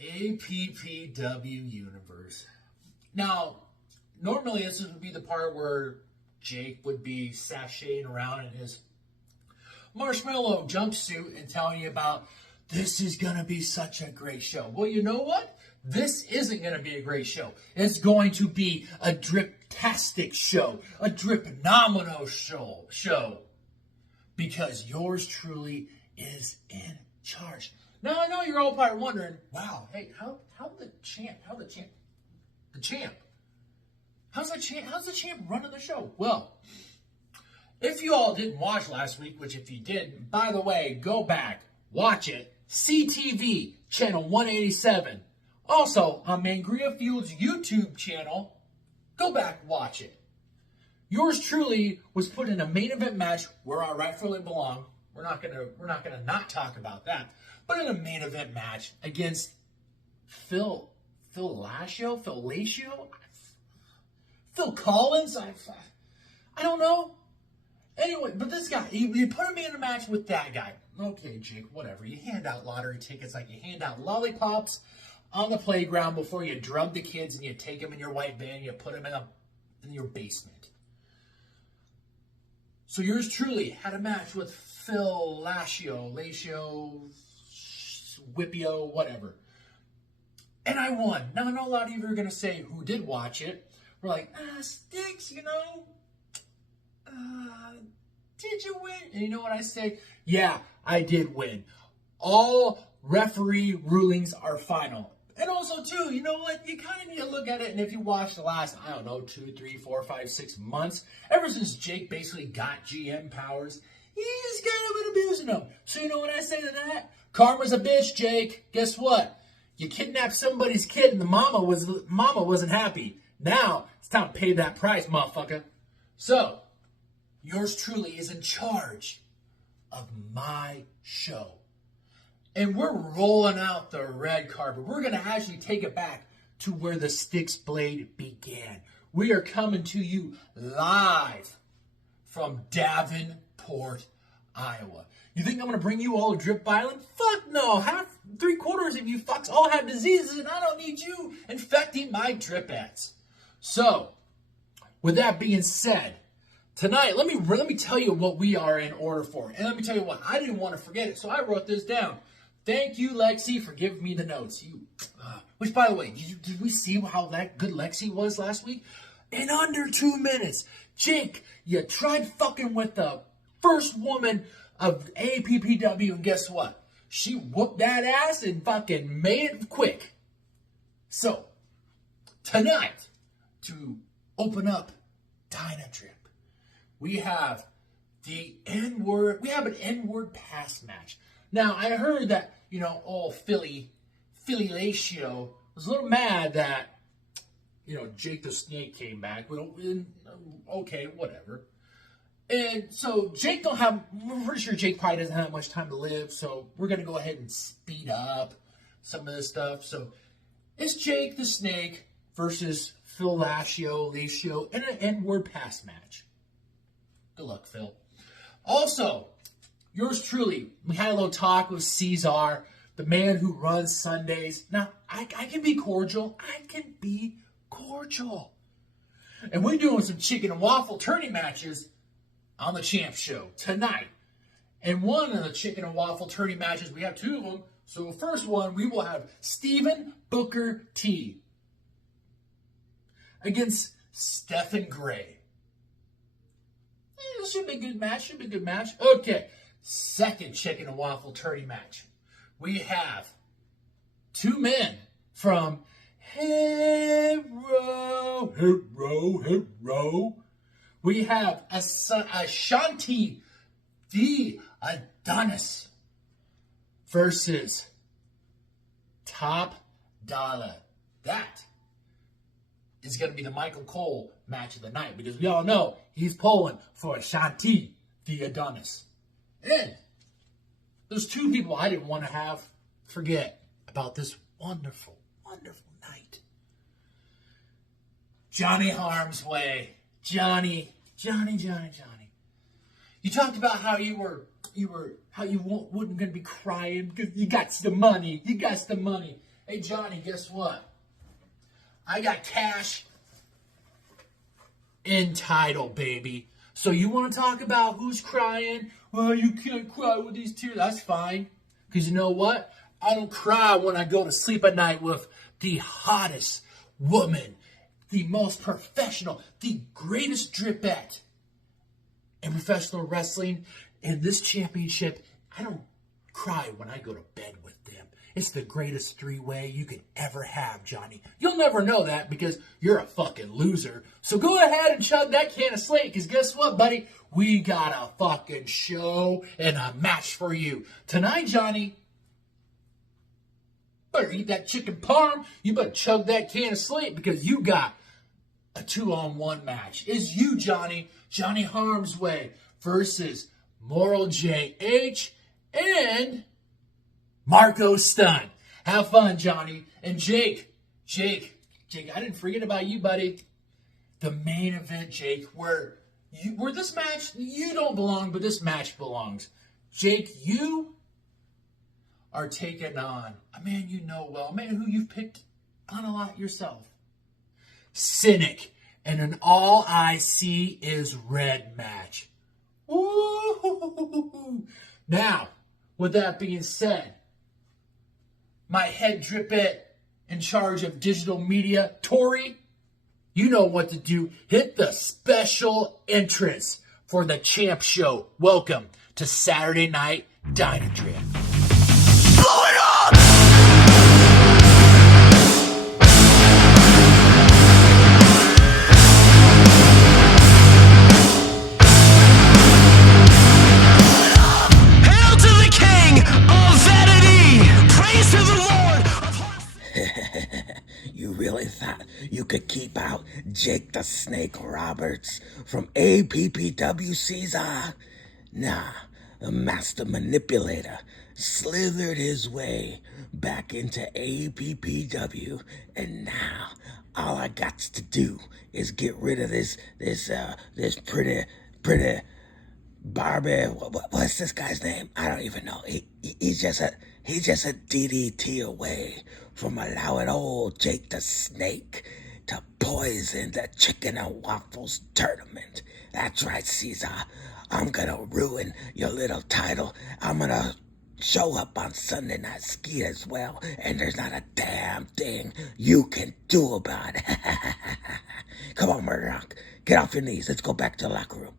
APPW universe. Now, normally this would be the part where Jake would be sashaying around in his marshmallow jumpsuit and telling you about this is going to be such a great show. Well, you know what? This isn't going to be a great show. It's going to be a drip-tastic show, a drip-nomino show, because yours truly is in charge. Now, I know you're all probably wondering, wow, hey, how's the champ running the show? Well, if you all didn't watch last week, which if you did, by the way, go back, watch it, CTV, channel 187. Also, on Mangria Field's YouTube channel, go back, watch it. Yours truly was put in a main event match where I rightfully belong. We're not gonna not talk about that. But in a main event match against Phil Collins. I don't know. Anyway, but this guy, you put him in a match with that guy. Okay, Jake, whatever. You hand out lottery tickets like you hand out lollipops on the playground before you drug the kids and you take them in your white van and you put them in your basement. So yours truly had a match with Phil Lacio, Whippio, whatever. And I won. Now, I know a lot of you are going to say who did watch it. We're like, Stix, did you win? And you know what I say? Yeah, I did win. All referee rulings are final. And also, too, you know what? You kind of need to look at it. And if you watch the last, 2, 3, 4, 5, 6 months, ever since Jake basically got GM powers, he's kind of been abusing them. So you know what I say to that? Karma's a bitch, Jake. Guess what? You kidnapped somebody's kid and the mama wasn't happy. Now, it's time to pay that price, motherfucker. So, yours truly is in charge of my show. And we're rolling out the red carpet. We're going to actually take it back to where the Stixblade began. We are coming to you live from Davenport, Iowa. You think I'm going to bring you all to Drip Island? Fuck no. 3/4 of you fucks all have diseases and I don't need you infecting my dripettes. So, with that being said, tonight, let me tell you what we are in order for. And let me tell you what, I didn't want to forget it, so I wrote this down. Thank you, Lexi, for giving me the notes. Which, by the way, did we see how that good Lexi was last week? In under 2 minutes. Jake, you tried fucking with the first woman of APPW, and guess what? She whooped that ass and fucking made it quick. So, tonight, to open up DynaDrip, we have an N-word pass match. Now, I heard that, Philly Lacio was a little mad that, Jake the Snake came back. Okay, whatever. And so we're pretty sure Jake probably doesn't have much time to live, so we're going to go ahead and speed up some of this stuff. So it's Jake the Snake versus Phil Lacio in an N-word pass match. Good luck, Phil. Also, yours truly, we had a little talk with Cesar, the man who runs Sundays. Now, I can be cordial. And we're doing some chicken and waffle tourney matches on the Champ Show tonight. And one of the chicken and waffle tourney matches, we have 2 of them. So the first one, we will have Stephen Booker T against Stephen Gray. This should be a good match. Okay. Second chicken and waffle tourney match. We have 2 men from Hero. We have Ashanti the Adonis versus Top Dollar. That is going to be the Michael Cole match of the night because we all know he's pulling for Ashanti the Adonis. And there's 2 people I didn't want to forget about this wonderful, wonderful night. Johnny Harm's Way. Johnny. You talked about how you wasn't going to be crying because you got the money. Hey, Johnny, guess what? I got cash in title, baby. So you want to talk about who's crying? Well, you can't cry with these tears. That's fine. Because you know what? I don't cry when I go to sleep at night with the hottest woman, the most professional, the greatest dripette in professional wrestling. In this championship, I don't cry when I go to bed with them. It's the greatest three-way you could ever have, Johnny. You'll never know that because you're a fucking loser. So go ahead and chug that can of Slate, because guess what, buddy? We got a fucking show and a match for you. Tonight, Johnny, better eat that chicken parm. You better chug that can of Slate because you got a 2-on-1 match. It's you, Johnny Harm's Way versus Moral JH and Marco Stunt. Have fun, Johnny. And Jake, I didn't forget about you, buddy. The main event, Jake, where this match, you don't belong, but this match belongs. Jake, you are taking on a man you know well, a man who you've picked on a lot yourself. Cynic, and an all I see is red match. Woo! Now, with that being said, my head dripette in charge of digital media, Tori, you know what to do. Hit the special entrance for the champ show. Welcome to Saturday Night DynaDrip. Blow it up! Hail to the King of Vanity! Praise to the Lord! You really thought you could keep out Jake the Snake Roberts from APPW, Caesar? Nah, the master manipulator slithered his way back into APPW, and now all I got to do is get rid of this pretty Barbie. What's this guy's name? I don't even know. He's just a DDT away from allowing old Jake the Snake to poison the chicken and waffles tournament. That's right, Caesar. I'm gonna ruin your little title. I'm gonna show up on Sunday Night Ski as well, and there's not a damn thing you can do about it. Come on, Murdoch. Get off your knees. Let's go back to the locker room.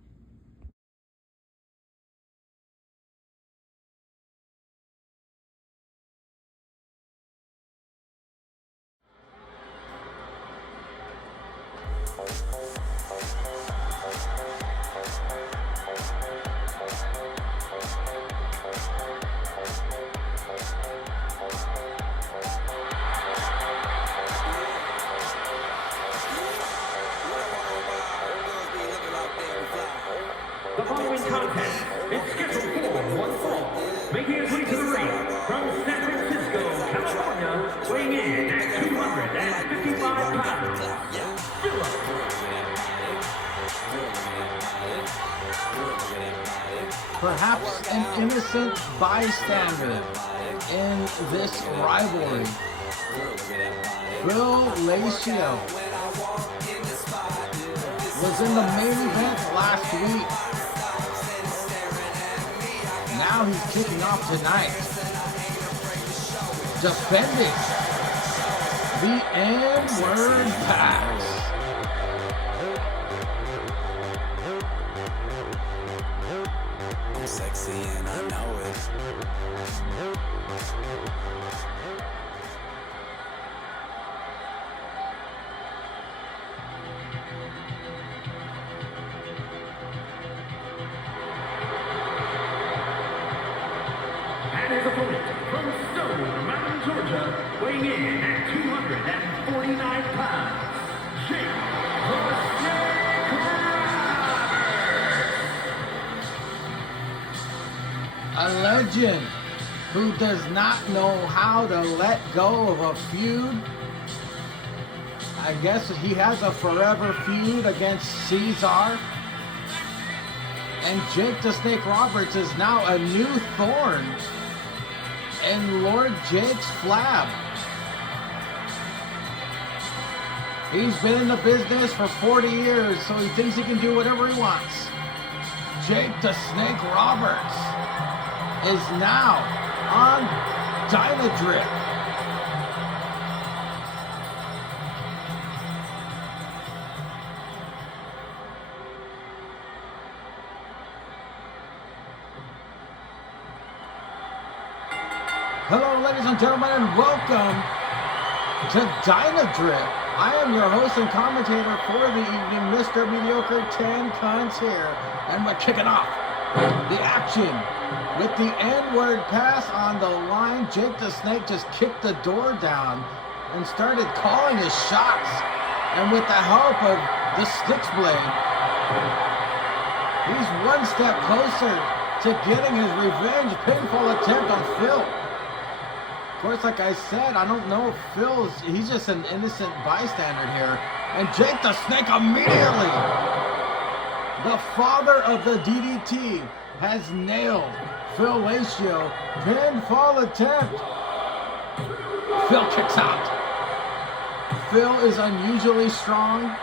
The following contest is scheduled for one fall. Making his way to the ring from San Francisco, California, weighing in at 255 pounds, Philip. Perhaps an innocent bystander in this rivalry. Bill Lacio was in the main event last week. Now he's kicking off tonight, defending the N-word pass. I'm sexy and I know it. And his opponent from Stone Mountain, Georgia, weighing in at 249 pounds, Jake the Snake Roberts. A legend who does not know how to let go of a feud. I guess he has a forever feud against Caesar. And Jake the Snake Roberts is now a new thorn in Lord Jake's flab. He's been in the business for 40 years, so he thinks he can do whatever he wants. Jake the Snake Roberts is now on DynaDrip. Hello, ladies and gentlemen, and welcome to DynaDrip. I am your host and commentator for the evening, Mr. Mediocre 10 Cons here, and we're kicking off the action with the N-word pass on the line. Jake the Snake just kicked the door down and started calling his shots, and with the help of the Stixblade, he's one step closer to getting his revenge pinfall attempt on Phil. Of course, like I said, I don't know if he's just an innocent bystander here. And Jake the Snake immediately, the father of the DDT, has nailed Phil Lacio. Pinfall attempt. Phil kicks out. Phil is unusually strong.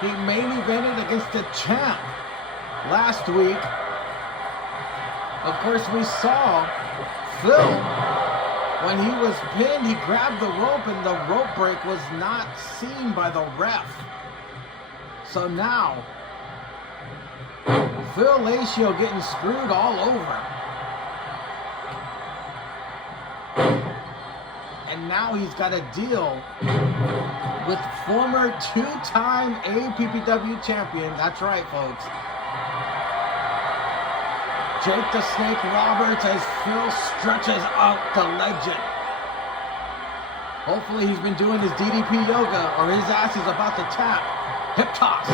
He main evented against the champ last week. Of course, we saw Phil. When he was pinned, he grabbed the rope, and the rope break was not seen by the ref. So now, Phil Lacio getting screwed all over. And now he's got to deal with former two-time APPW champion. That's right, folks. Jake the Snake Roberts as Phil stretches out the legend. Hopefully he's been doing his DDP yoga or his ass is about to tap. Hip toss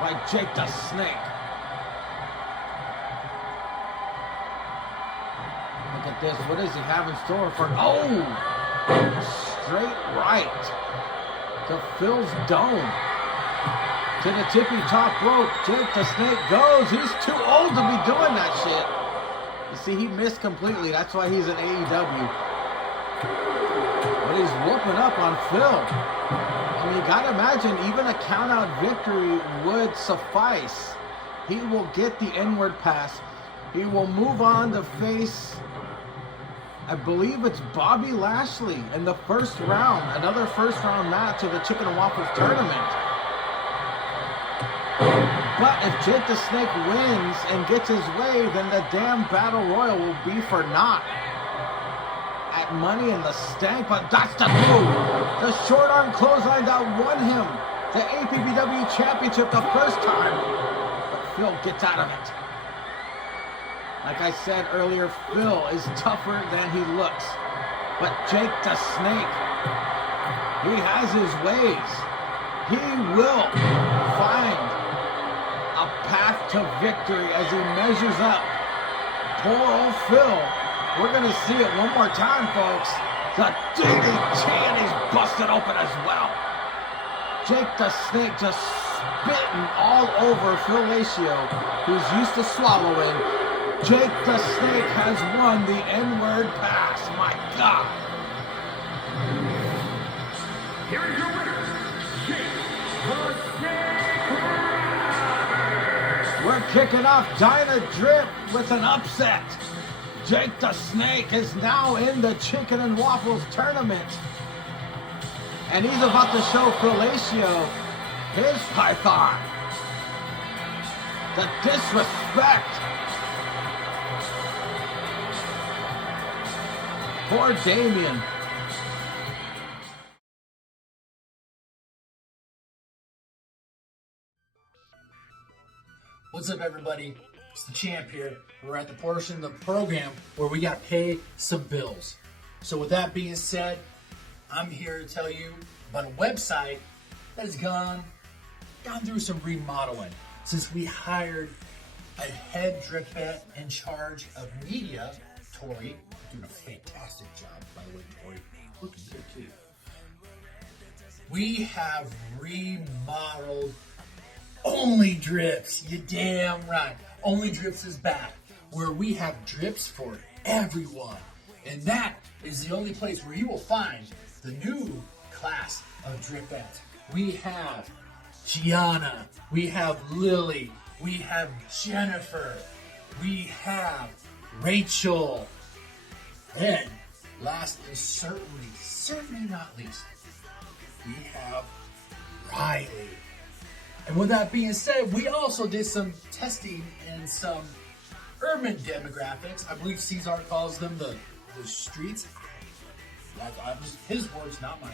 by Jake the Snake. Look at this. What does he have in store for? Oh! Straight right to Phil's dome. To the tippy top rope, Jake the Snake goes. He's too old to be doing that shit. You see, he missed completely. That's why he's in AEW. But he's whooping up on Phil. And you gotta imagine, even a count-out victory would suffice. He will get the N-word pass. He will move on to face, I believe it's Bobby Lashley in the first round. Another first-round match of the Chicken and Waffles tournament. But if Jake the Snake wins and gets his way, then the damn Battle Royal will be for naught. At Money in the Stank, but that's the move. The short arm clothesline that won him the APPW Championship the first time. But Phil gets out of it. Like I said earlier, Phil is tougher than he looks. But Jake the Snake, he has his ways. He will find a path to victory as he measures up. Poor old Phil. We're going to see it one more time, folks. The DDT, and he's busted open as well. Jake the Snake just spitting all over Phil Lacio, who's used to swallowing. Jake the Snake has won the N-word pass. My God. Here is your winner, Jake the Snake Roberts. We're kicking off DynaDrip with an upset. Jake the Snake is now in the Chicken and Waffles tournament. And he's about to show Lacio his python. The disrespect. Poor Damien. What's up, everybody? It's the champ here. We're at the portion of the program where we got to pay some bills. So with that being said, I'm here to tell you about a website that has gone through some remodeling since we hired a head dripette in charge of media, Tori, doing a fantastic job, by the way, Tori. Looking good too. We have remodeled Only Drips. You damn right. Only Drips is back, where we have drips for everyone. And that is the only place where you will find the new class of dripettes. we have Gianna, we have Lily, we have Jennifer, we have Rachel, and last and certainly not least, we have Riley. And with that being said, we also did some testing in some urban demographics. I believe Cesar calls them the streets. That's his words, not mine.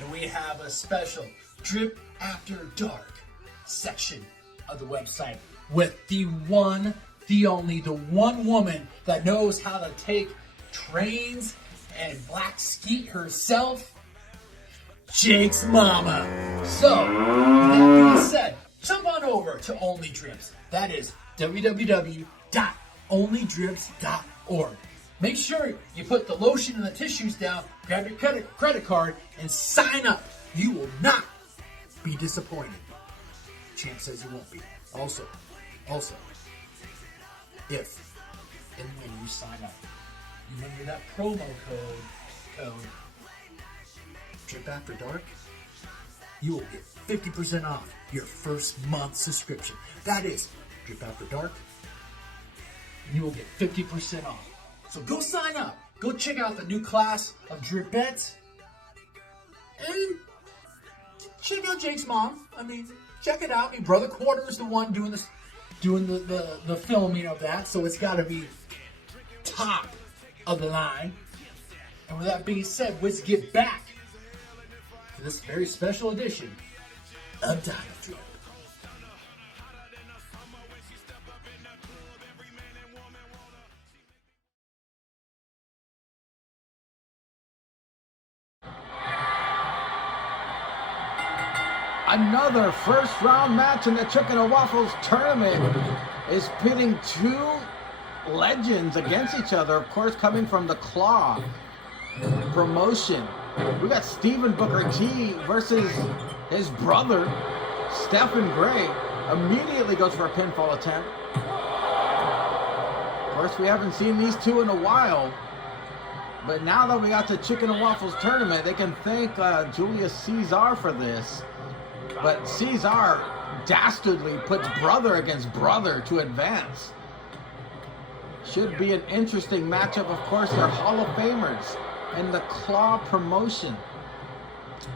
And we have a special Drip After Dark section of the website with the one, the only, the one woman that knows how to take trains and black skeet herself, Jake's mama. So, with that being said, jump on over to Only Drips. That is www.onlydrips.org. Make sure you put the lotion and the tissues down, grab your credit card, and sign up. You will not be disappointed. Champ says you won't be. Also, if and when you sign up, you remember that promo code Drip After Dark, you will get 50% off your first month subscription. That is Drip After Dark. You will get 50% off. So go sign up. Go check out the new class of Dripettes. And check out Jake's mom. I mean, check it out. I mean, Brother Quarter is the one doing the filming of that. So it's got to be top of the line. And with that being said, let's get back to this very special edition of DynaDrip. Another first round match in the Chicken and Waffles tournament is pitting two legends against each other, of course, coming from the Claw promotion. We got Stephen Booker T versus his brother, Stephen Gray. Immediately goes for a pinfall attempt. Of course, we haven't seen these two in a while. But now that we got the Chicken and Waffles tournament, they can thank Julius Caesar for this. But Caesar dastardly puts brother against brother to advance. Should be an interesting matchup. Of course, they're Hall of Famers in the Claw promotion.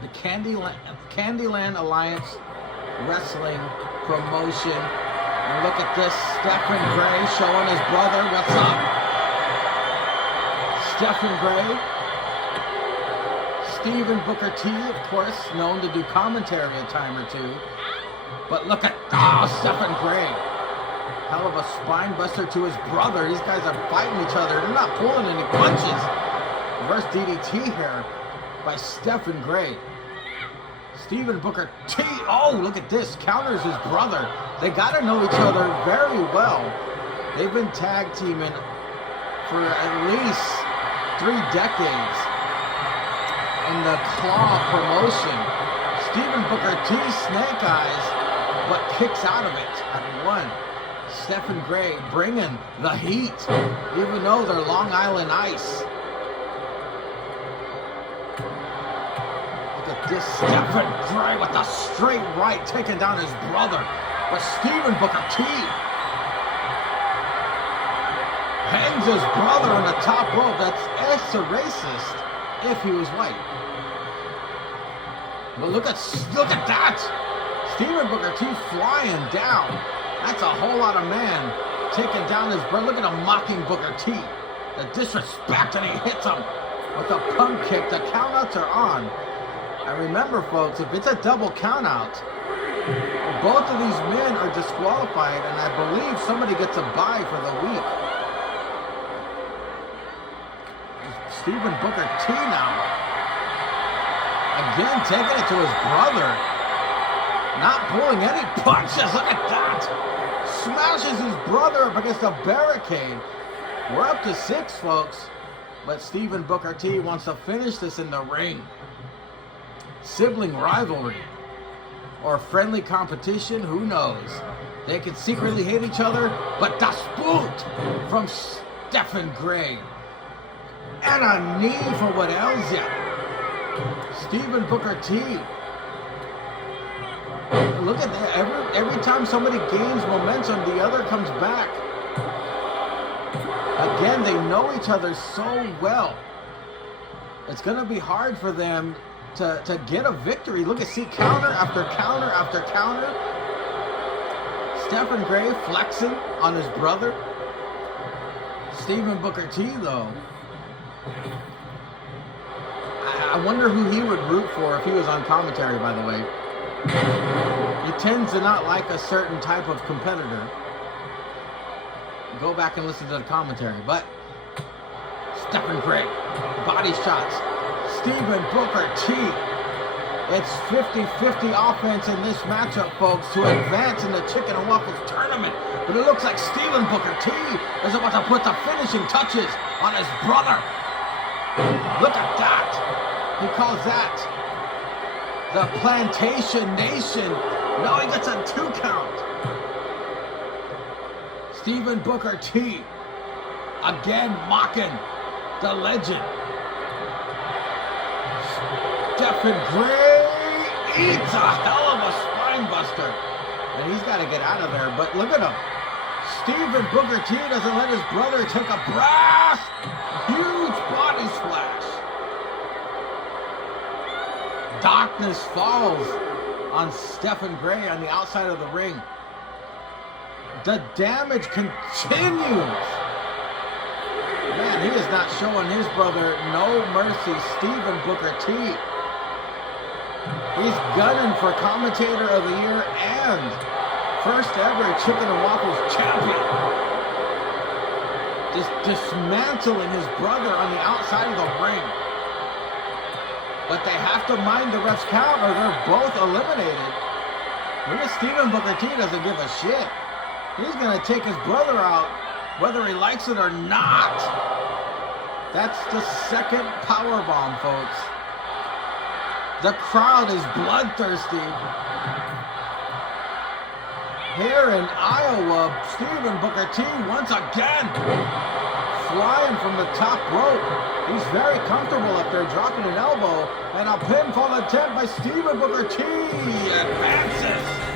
The Candyland Alliance Wrestling promotion. And look at this, Stephen Gray showing his brother what's up. Stephen Gray. Stephen Booker T, of course, known to do commentary a time or two. But look at, Stephen Gray. Hell of a spine buster to his brother. These guys are fighting each other. They're not pulling any punches. Reverse DDT here by Stephen Gray. Stephen Booker T, look at this, counters his brother. They got to know each other very well. They've been tag teaming for at least 3 decades. In the Claw promotion, Stephen Booker T snake eyes, but kicks out of it at 1. Stephen Gray bringing the heat, even though they're Long Island Ice. Look at this, Stephen Gray with a straight right, taking down his brother. But Stephen Booker T hangs his brother on the top rope. That's racist if he was white. But look at that! Stephen Booker T flying down. That's a whole lot of man taking down his brother. Look at him mocking Booker T. The disrespect, and he hits him with a pump kick. The countouts are on. And remember, folks, if it's a double countout, both of these men are disqualified, and I believe somebody gets a bye for the week. Stephen Booker T now. Again, taking it to his brother. Not pulling any punches. Look at that. Smashes his brother up against a barricade. We're up to 6, folks. But Stephen Booker T wants to finish this in the ring. Sibling rivalry. Or friendly competition, who knows? They could secretly hate each other, but das Boot from Stephen Gray. And a knee for what else? Stephen Booker T Look at that. Every time somebody gains momentum, the other comes back. Again, they know each other so well. It's going to be hard for them to get a victory. Look at, see, counter after counter after counter. Stephen Gray flexing on his brother. Stephen Booker T, though. I wonder who he would root for if he was on commentary, by the way. He tends to not like a certain type of competitor. Go back and listen to the commentary. But Stephen Gray, body shots. Stephen Booker T. It's 50-50 offense in this matchup, folks, to advance in the Chicken and Waffles tournament. But it looks like Stephen Booker T is about to put the finishing touches on his brother. Look at that. He calls that the Plantation Nation. No, he gets a 2 count. Stephen Booker T again mocking the legend. Stephen Gray eats a hell of a spine buster. And he's got to get out of there. But look at him. Stephen Booker T doesn't let his brother take a brass. Huge body splash. Darkness falls on Stephen Gray on the outside of the ring. The damage continues. Man, he is not showing his brother no mercy. Stephen Booker T. He's gunning for Commentator of the Year and first ever Chicken and Waffles champion. Just dismantling his brother on the outside of the ring. But they have to mind the ref's count or they're both eliminated. Look at Stephen Booker T doesn't give a shit. He's going to take his brother out whether he likes it or not. That's the second powerbomb, folks. The crowd is bloodthirsty. Here in Iowa, Stephen Booker T once again flying from the top rope. He's very comfortable up there, dropping an elbow, and a pinfall attempt by Stephen Booker T advances.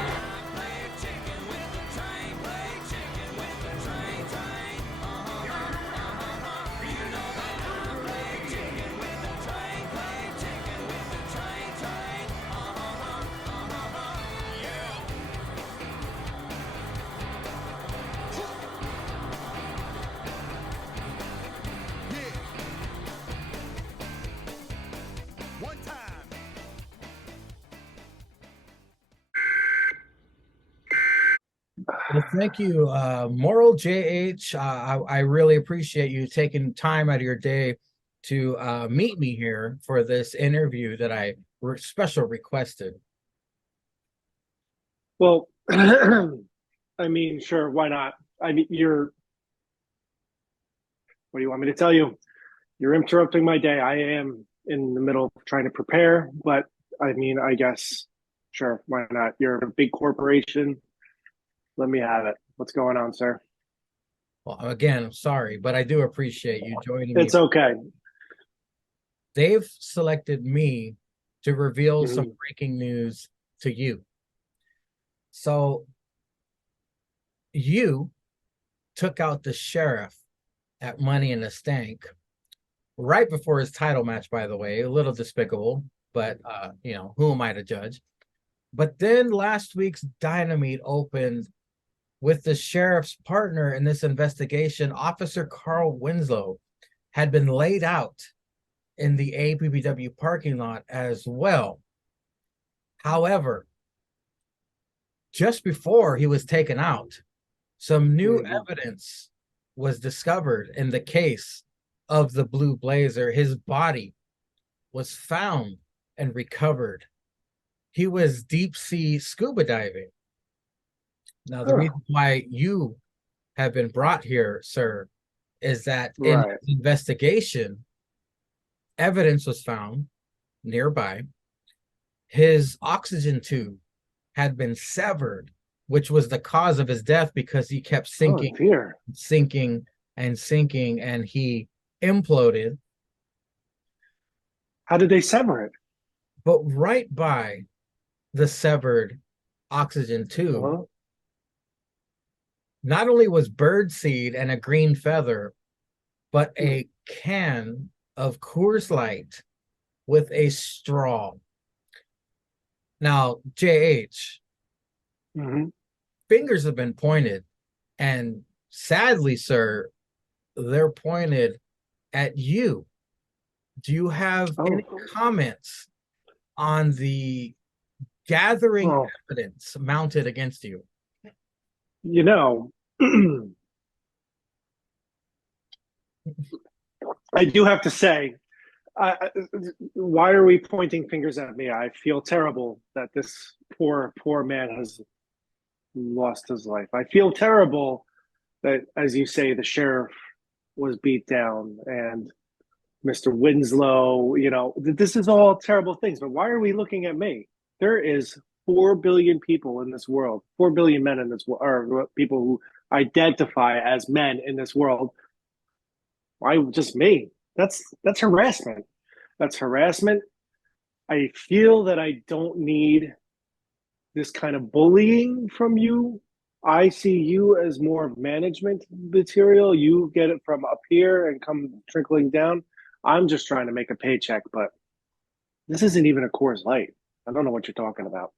Well, thank you, Moral JH. I really appreciate you taking time out of your day to meet me here for this interview that I special requested. Well, I mean, sure, why not? I mean, what do you want me to tell you? You're interrupting my day. I am in the middle of trying to prepare, but I mean, I guess, sure, why not? You're a big corporation. Let me have it. What's going on, sir? Well, again, I'm sorry, but I do appreciate you joining me. It's okay. They've selected me to reveal some breaking news to you. So you took out the sheriff at Money in the Stank right before his title match, by the way. A little despicable, but you know, who am I to judge? But then last week's Dynamite opened with the sheriff's partner in this investigation. Officer Carl Winslow had been laid out in the APBW parking lot as well. However, just before he was taken out, some new evidence was discovered in the case of the Blue Blazer. His body was found and recovered. He was deep sea scuba diving. Now, the reason why you have been brought here, sir, is that in the investigation, evidence was found nearby. His oxygen tube had been severed, which was the cause of his death because he kept sinking, sinking, and he imploded. How did they sever it? But right by the severed oxygen tube. Uh-huh. Not only was birdseed and a green feather, but a can of Coors Light with a straw. Now, JH, Mm-hmm. fingers have been pointed, and sadly, sir, they're pointed at you. Do you have any comments on the gathering evidence mounted against you? You know, I do have to say, why are we pointing fingers at me? I feel terrible that this poor man has lost his life. I feel terrible that, as you say, the sheriff was beat down and Mr. Winslow, you know, this is all terrible things. But why are we looking at me? There is 4 billion people in this world, 4 billion men in this world, or people who identify as men in this world. Why just me? That's harassment. That's harassment. I feel that I don't need this kind of bullying from you. I see you as more management material. You get it from up here and come trickling down. I'm just trying to make a paycheck, but this isn't even a Coors Light. I don't know what you're talking about.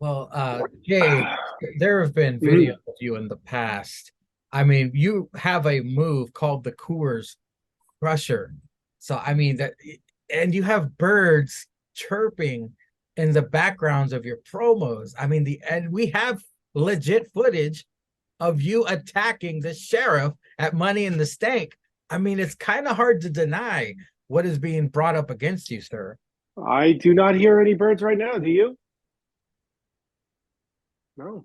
Well, Jay, there have been videos of you in the past. I mean, you have a move called the Coors Crusher. So, I mean, and you have birds chirping in the backgrounds of your promos. I mean, and we have legit footage of you attacking the sheriff at Money in the Stank. I mean, it's kind of hard to deny what is being brought up against you, sir. I do not hear any birds right now. Do you? No,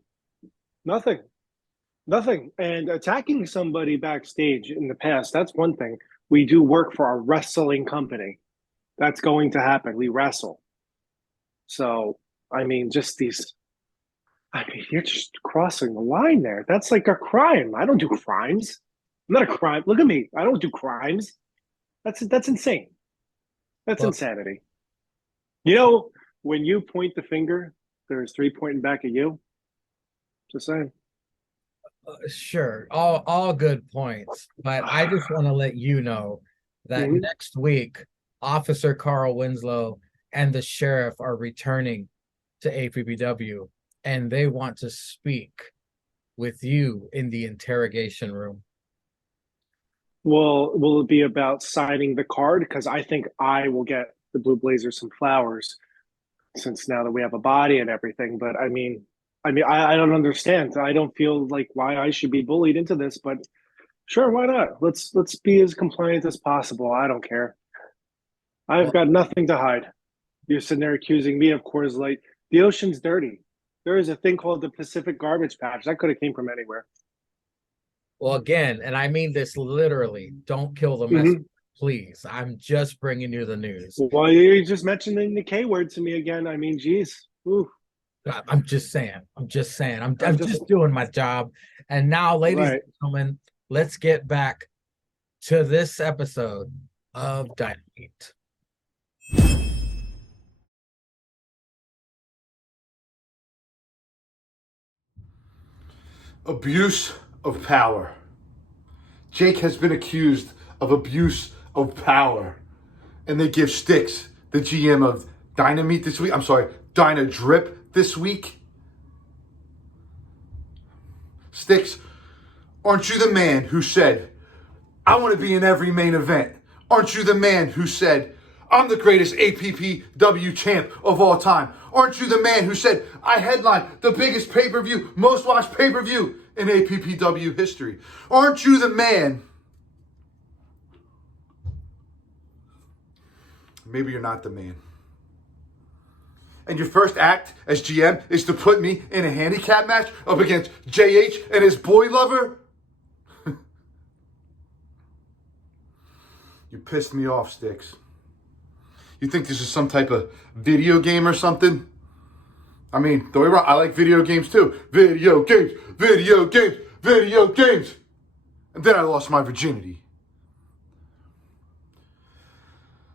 nothing. And attacking somebody backstage in the past, that's one thing. We do work for a wrestling company. That's going to happen. We wrestle. So, I mean, you're just crossing the line there. That's like a crime. I don't do crimes. I'm not a crime. Look at me. I don't do crimes. That's insane. That's insanity. You know, when you point the finger, there's 3 pointing back at you. Just saying. Sure, all good points, but I just want to let you know that next week, Officer Carl Winslow and the sheriff are returning to APBW, and they want to speak with you in the interrogation room. Well, will it be about signing the card? Because I think I will get the Blue Blazers some flowers, since now that we have a body and everything. But I don't understand. I don't feel like why I should be bullied into this, but sure, why not? Let's be as compliant as possible. I don't care. I've got nothing to hide. You're sitting there accusing me of Coors Light. The ocean's dirty. There is a thing called the Pacific Garbage Patch. That could have came from anywhere. Well, again, and I mean this literally, don't kill the messenger, please. I'm just bringing you the news. Well, you just mentioning the K word to me again. I mean, geez. Ooh. I'm just saying. I'm just doing my job. And now, ladies and gentlemen, let's get back to this episode of Dynamite. Abuse of power. Jake has been accused of abuse of power. And they give Stix, the GM of DynaDrip this week. Stix, aren't you the man who said, I want to be in every main event? Aren't you the man who said, I'm the greatest APPW champ of all time? Aren't you the man who said, I headline the biggest pay-per-view, most watched pay-per-view in APPW history? Aren't you the man? Maybe you're not the man. And your first act as GM is to put me in a handicap match up against JH and his boy lover? You pissed me off, Stix. You think this is some type of video game or something? I mean, don't get me wrong, I like video games too. Video games. And then I lost my virginity.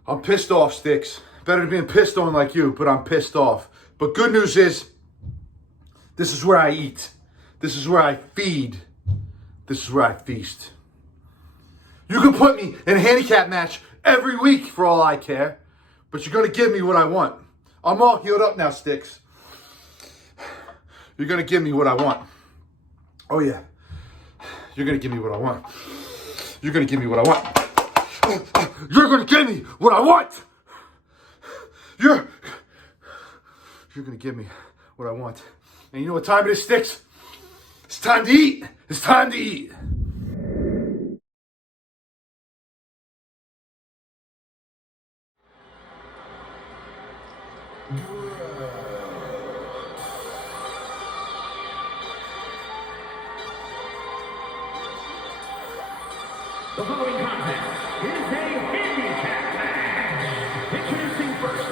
I'm pissed off, Stix, Better than being pissed on like you, but I'm pissed off. But good news is, this is where I eat. This is where I feed. This is where I feast. You can put me in a handicap match every week for all I care, but you're going to give me what I want. I'm all healed up now, Stix. You're going to give me what I want. Oh, yeah. You're going to give me what I want. You're going to give me what I want. You're going to give me what I want. You're going to give me what I want. And you know what time it is, Stix? It's time to eat. It's time to eat. The following contest is a handicap match. Introducing first,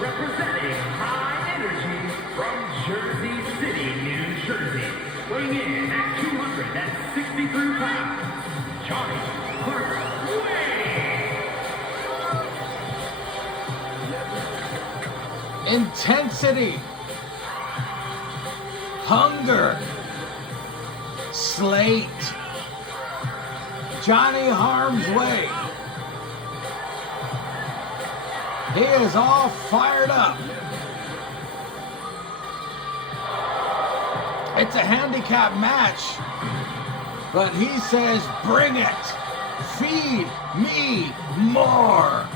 representing High Energy from Jersey City, New Jersey, weighing in at 263 pounds, Johnny Harmsway. Intensity, hunger, slate, Johnny Harmsway. He is all fired up. It's a handicap match, but he says, bring it. Feed me more.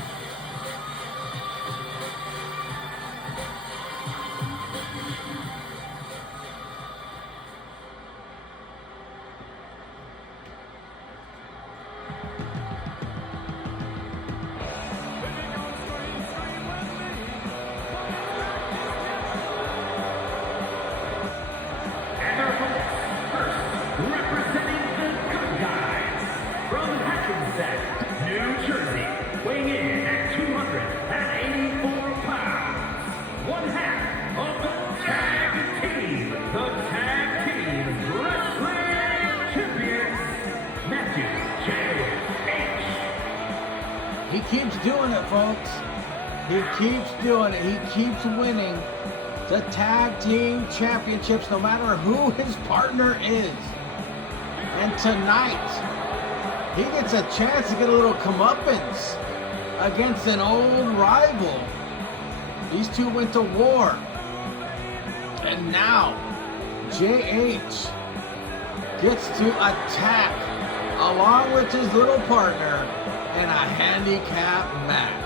New Jersey, weighing in at 284 pounds, one half of the tag team wrestling champions, Matthew J.H. He keeps doing it, folks. He keeps doing it. He keeps winning the tag team championships no matter who his partner is. And tonight, he gets a chance to get a little comeuppance against an old rival. These two went to war. And now, JH gets to attack along with his little partner in a handicap match.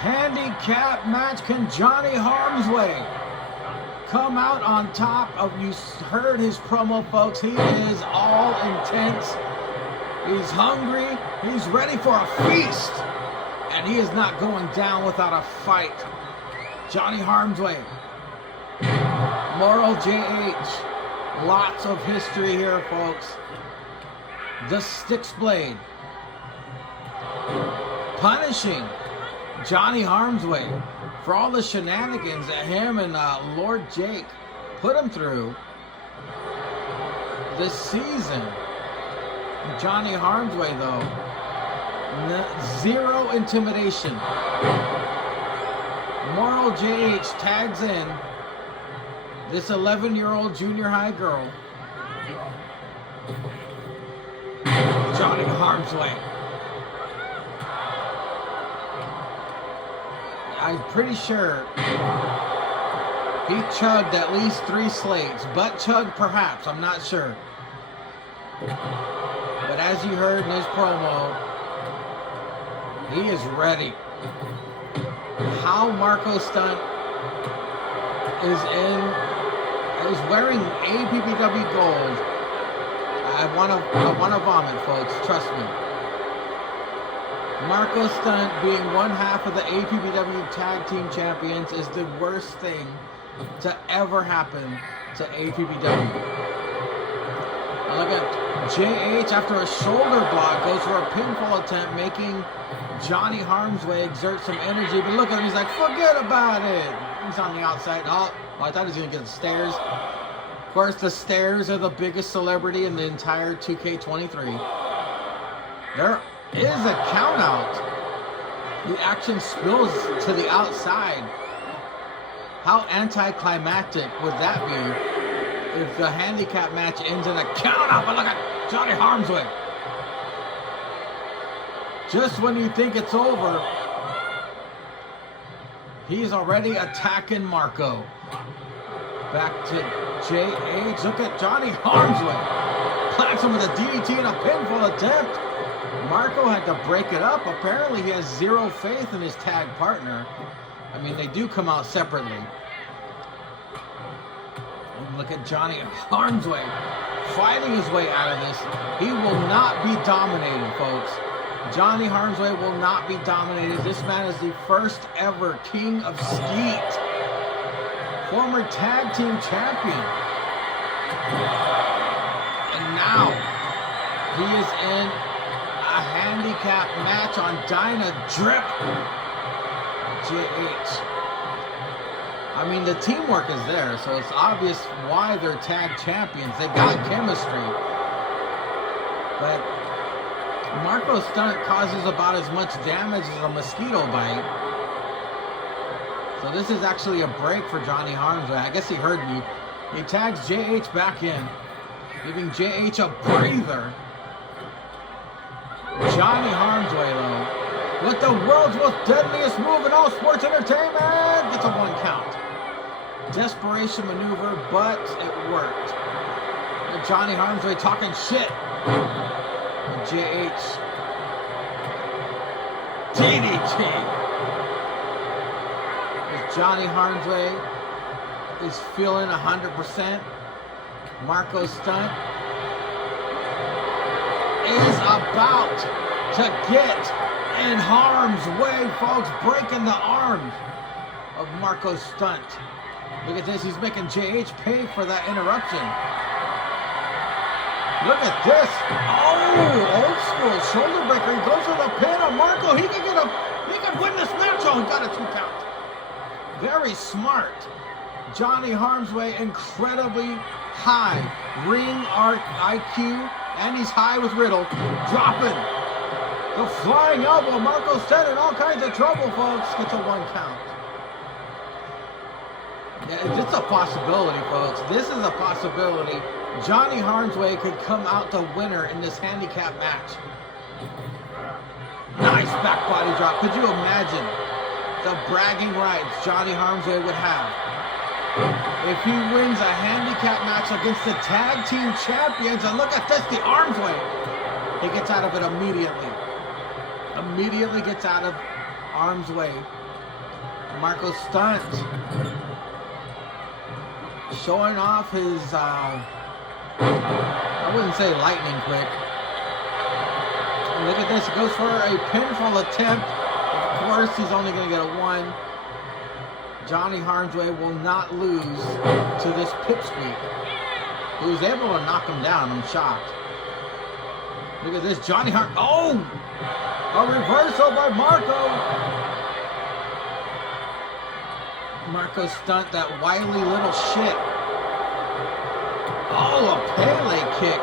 Handicap match. Can Johnny Harmsway come out on top of? You heard his promo, folks. He is all intense. He's hungry. He's ready for a feast. And he is not going down without a fight. Johnny Harmsway. Moral JH. Lots of history here, folks. The Stixblade. Punishing Johnny Harmsway for all the shenanigans that him and Lord Jake put him through this season. Johnny Harmsway, though, zero intimidation. Moral JH tags in this 11-year-old junior high girl, Johnny Harmsway. I'm pretty sure He chugged at least 3 slates. Butt chug, perhaps. I'm not sure. But as you heard in his promo, he is ready. How Marco Stunt is wearing APPW gold. I wanna vomit, folks. Trust me. Marco Stunt being one half of the APPW Tag Team Champions is the worst thing to ever happen to APPW. Now look at JH after a shoulder block goes for a pinfall attempt, making Johnny Harmsway exert some energy. But look at him, he's like, forget about it. He's on the outside. Oh, I thought he was going to get the stairs. Of course, the stairs are the biggest celebrity in the entire 2K23. There is a count out. The action spills to the outside. How anticlimactic would that be if the handicap match ends in a count out? But look at Johnny Harmsway. Just when you think it's over, he's already attacking Marco. Back to JH. Look at Johnny Harmsway. Plants him with a DDT and a pinfall attempt. Marco had to break it up. Apparently he has zero faith in his tag partner. I mean, they do come out separately. And look at Johnny Harmsway fighting his way out of this. He will not be dominated, folks. Johnny Harmsway will not be dominated. This man is the first ever King of Skeet. Former tag team champion. And now he is in a handicap match on DynaDrip. JH. I mean, the teamwork is there, so it's obvious why they're tag champions. They've got chemistry. But Marco Stunt causes about as much damage as a mosquito bite. So this is actually a break for Johnny Harmsway. I guess he heard me. He tags JH back in, giving JH a breather. Johnny Harmsway, though, with the world's most deadliest move in all sports entertainment, gets a 1 count. Desperation maneuver, but it worked. And Johnny Harmsway talking shit. And JH. DDT. Johnny Harmsway is feeling 100%. Marco Stunt is about to get in harm's way, folks, breaking the arms of Marco Stunt. Look at this, he's making JH pay for that interruption. Look at this. Oh, old school shoulder breaker. He goes for the pin on Marco. He can win this match. Oh, he got a 2 count. Very smart. Johnny Harmsway, incredibly high ring arc IQ, and he's high with Riddle. Dropping the flying elbow. Marco Stunt in all kinds of trouble, folks. Gets a 1 count. Yeah, it's a possibility, folks. This is a possibility. Johnny Harmsway could come out the winner in this handicap match. Nice back body drop. Could you imagine the bragging rights Johnny Harmsway would have if he wins a handicap match against the tag team champions? And look at this, the Harmsway. He gets out of it immediately. Immediately gets out of Harmsway. Marco Stunt showing off his, I wouldn't say lightning quick. And look at this, he goes for a pinfall attempt. Of course, he's only going to get a 1. Johnny Harmsway will not lose to this pipsqueak. He was able to knock him down. I'm shocked. Look at this, Johnny Harmsway. Oh! A reversal by Marco. Marco Stunt, that wily little shit. Oh, a Pele kick.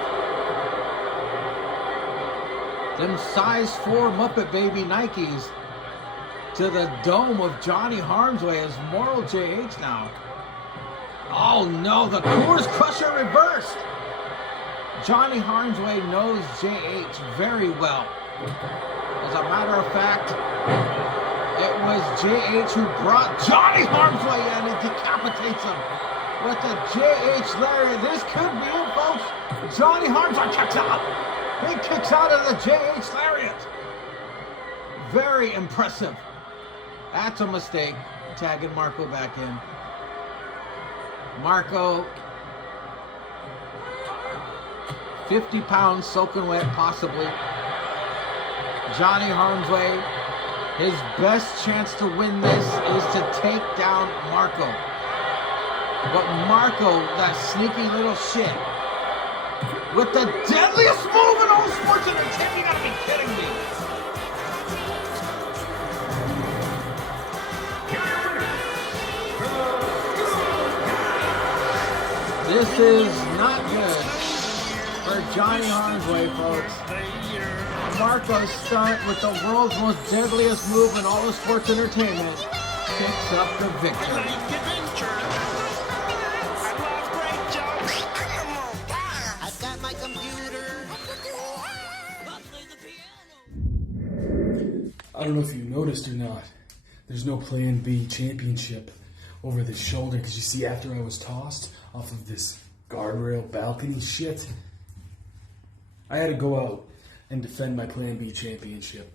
Them size 4 Muppet Baby Nikes to the dome of Johnny Harmsway as Moral JH now. Oh no, the Coors Crusher reversed. Johnny Harmsway knows JH very well. As a matter of fact, it was JH who brought Johnny Harmsway in and decapitated decapitates him with the JH Lariat. This could be it, folks. Johnny Harmsway kicks out. He kicks out of the JH Lariat. Very impressive. That's a mistake. Tagging Marco back in. Marco, 50 pounds soaking wet, possibly. Johnny Harmsway, his best chance to win this is to take down Marco. But Marco, that sneaky little shit, with the deadliest move in all sports entertainment, you gotta be kidding me. This is not good for Johnny Harmsway, folks. Marco's stunt with the world's most deadliest move in all of sports entertainment picks up the victory. I've got my computer. I don't know if you noticed or not, there's no Plan B championship over this shoulder, because you see, after I was tossed off of this guardrail balcony shit, I had to go out and defend my Plan B championship.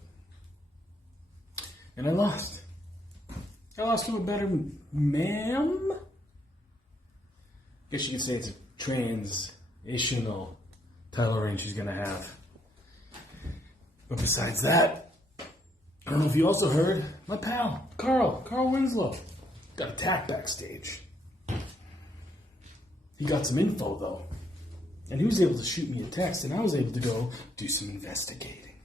And I lost. I lost to a better ma'am? Guess you could say it's a transitional title reign she's gonna have. But besides that, I don't know if you also heard, my pal, Carl Winslow, got attacked backstage. He got some info though. And he was able to shoot me a text, and I was able to go do some investigating.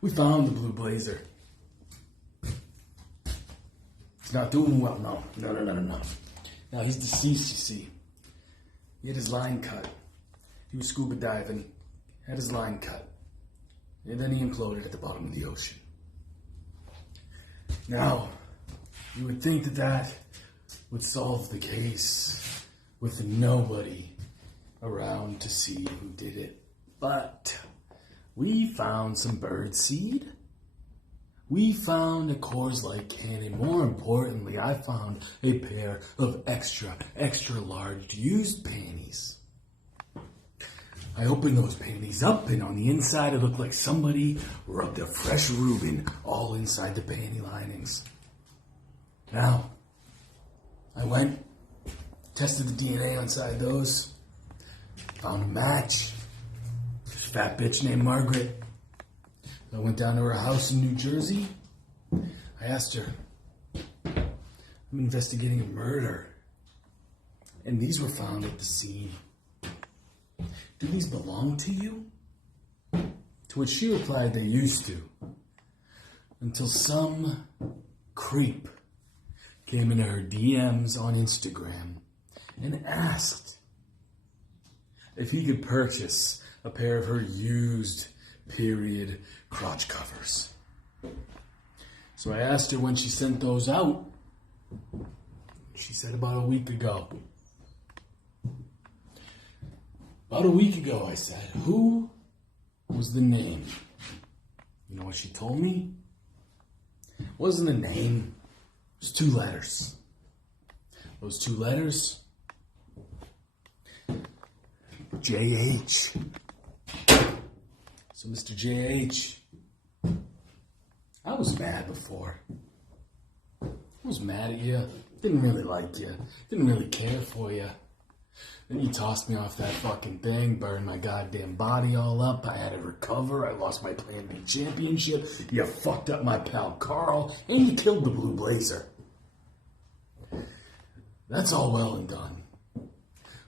We found the Blue Blazer. He's not doing well, no. Now, he's deceased, you see. He had his line cut. He was scuba diving, had his line cut. And then he imploded at the bottom of the ocean. Now, you would think that that would solve the case with nobody around to see who did it. But we found some birdseed. We found a Coors Light can, and more importantly, I found a pair of extra large used panties. I opened those panties up, and on the inside it looked like somebody rubbed a fresh Reuben all inside the panty linings. Now, I went, tested the DNA inside those, found a match. This fat bitch named Margaret. I went down to her house in New Jersey. I asked her, I'm investigating a murder. And these were found at the scene. Do these belong to you? To which she replied, they used to. Until some creep came into her DMs on Instagram and asked if he could purchase a pair of her used period crotch covers. So I asked her when she sent those out. She said about a week ago. About a week ago, I said, who was the name? You know what she told me? It wasn't a name. It was 2 letters. Those 2 letters, JH. So, Mr. JH, I was mad before. I was mad at you. Didn't really like you. Didn't really care for you. Then you tossed me off that fucking thing, burned my goddamn body all up. I had to recover. I lost my Plan B championship. You fucked up my pal Carl, and you killed the Blue Blazer. That's all well and done.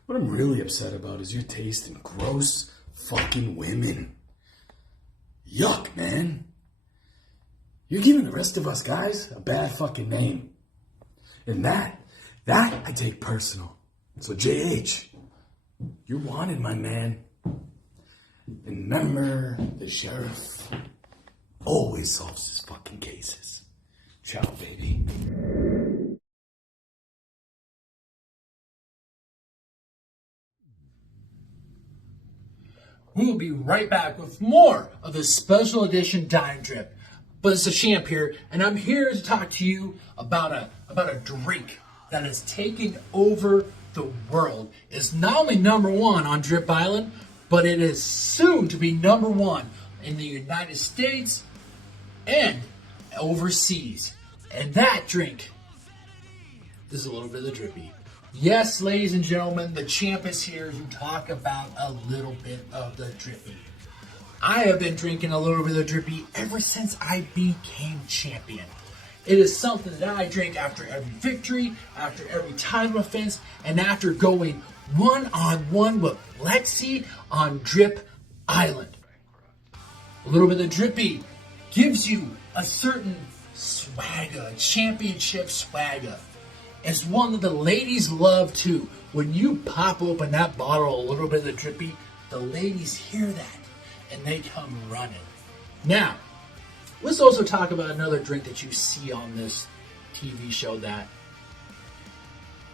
What I'm really upset about is your taste in gross fucking women. Yuck, man. You're giving the rest of us guys a bad fucking name. And that I take personal. So JH, you're wanted, my man. And remember, the sheriff always solves his fucking cases. Ciao, baby. We will be right back with more of this special edition DynaDrip. but it's a champ here, and I'm here to talk to you about a drink that has taken over the world. It's not only #1 on Drip Island, but it is soon to be #1 in the United States and overseas. And that drink is a little bit of the drippy. Yes, ladies and gentlemen, the champ is here to talk about a little bit of the drippy. I have been drinking a little bit of the drippy ever since I became champion. It is something that I drink after every victory, after every title offense, and after going one-on-one with Lexi on Drip Island. A little bit of the drippy gives you a certain swagger, a championship swagger. It's one that the ladies love too. When you pop open that bottle, a little bit of the drippy, the ladies hear that and they come running. Now, let's also talk about another drink that you see on this TV show that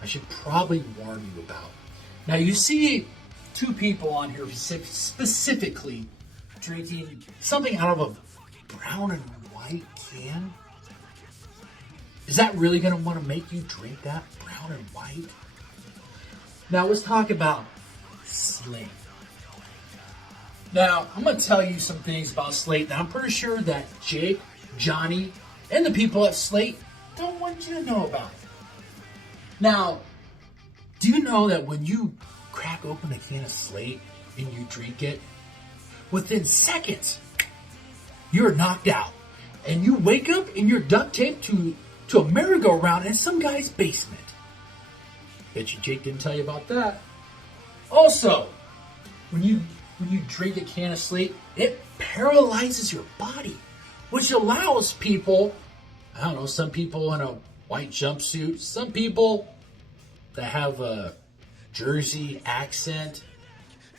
I should probably warn you about. Now, you see two people on here specifically drinking something out of a brown and white can. Is that really going to want to make you drink that brown and white? Now, let's talk about Slate. Now, I'm going to tell you some things about Slate that I'm pretty sure that Jake, Johnny, and the people at Slate don't want you to know about. Now, do you know that when you crack open a can of Slate and you drink it, within seconds, you're knocked out. And you wake up and you're duct taped to a merry-go-round in some guy's basement. Bet you Jake didn't tell you about that. Also, when you drink a can of Slate, it paralyzes your body, which allows people, I don't know, some people in a white jumpsuit, some people that have a Jersey accent,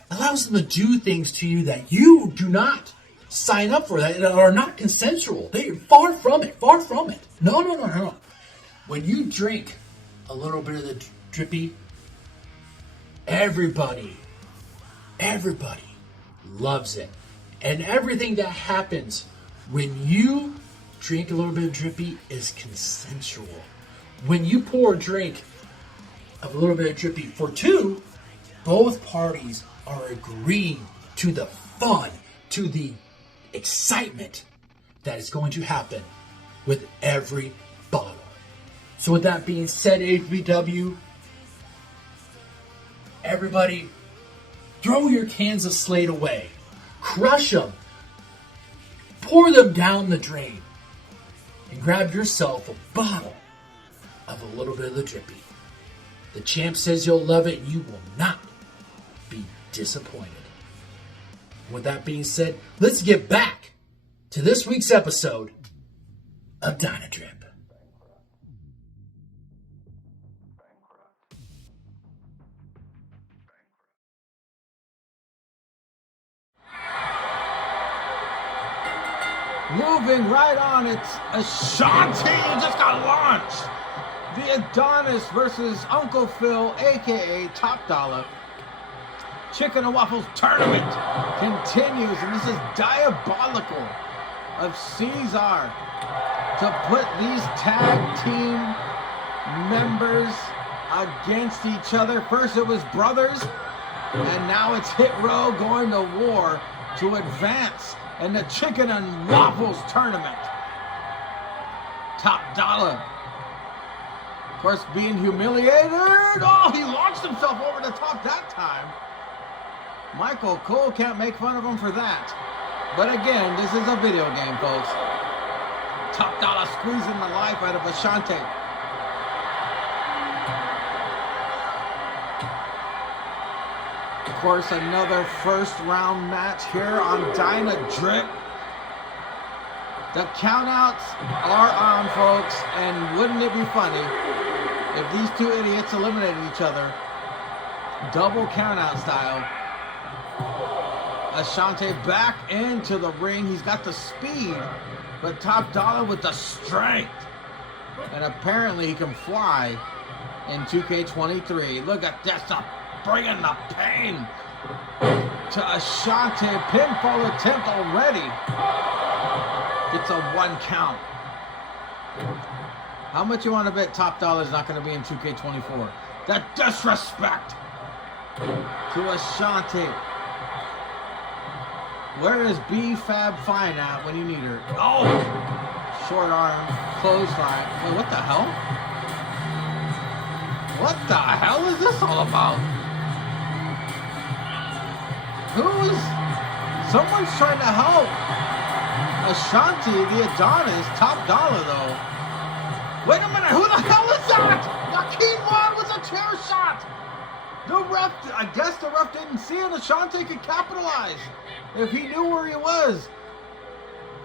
allows them to do things to you that you do not sign up for, that are not consensual. They're far from it, far from it. No. When you drink a little bit of the drippy, everybody loves it. And everything that happens when you drink a little bit of drippy is consensual. When you pour a drink of a little bit of drippy for two, both parties are agreeing to the fun, to the excitement that is going to happen with every bottle. So with that being said, HBW, everybody throw your cans of Slate away. Crush them. Pour them down the drain. And grab yourself a bottle of a little bit of the drippy. The champ says you'll love it and you will not be disappointed. With that being said, let's get back to this week's episode of DynaDrip. Moving right on, it's Ashanti just got launched. The Adonis versus Uncle Phil, a.k.a. Top Dollar. Chicken and Waffles tournament continues, and this is diabolical of Caesar to put these tag team members against each other. First it was brothers, and now it's Hit Row going to war to advance in the Chicken and Waffles tournament. Top Dollar, of course, being humiliated. Oh, he launched himself over the top that time. Michael Cole can't make fun of him for that. But again, this is a video game, folks. Top Dollar squeezing the life out of Ashanti. Of course, another first round match here on DynaDrip. The countouts are on, folks, and wouldn't it be funny if these two idiots eliminated each other? Double countout style. Ashanti back into the ring. He's got the speed, but Top Dollar with the strength. And apparently he can fly in 2K23. Look at this, bringing the pain to Ashanti. Pinfall attempt already. Gets a 1 count. How much you want to bet Top Dollar is not going to be in 2K24? That disrespect to Ashanti. Where is B-Fab Fine at when you need her? Oh! Short arm, clothesline. Wait, what the hell? What the hell is this all about? Someone's trying to help Ashanti, the Adonis, Top Dollar though. Wait a minute, who the hell is that? Joaquin Juan was a chair shot. The ref, I guess the ref didn't see it. Ashanti could capitalize if he knew where he was.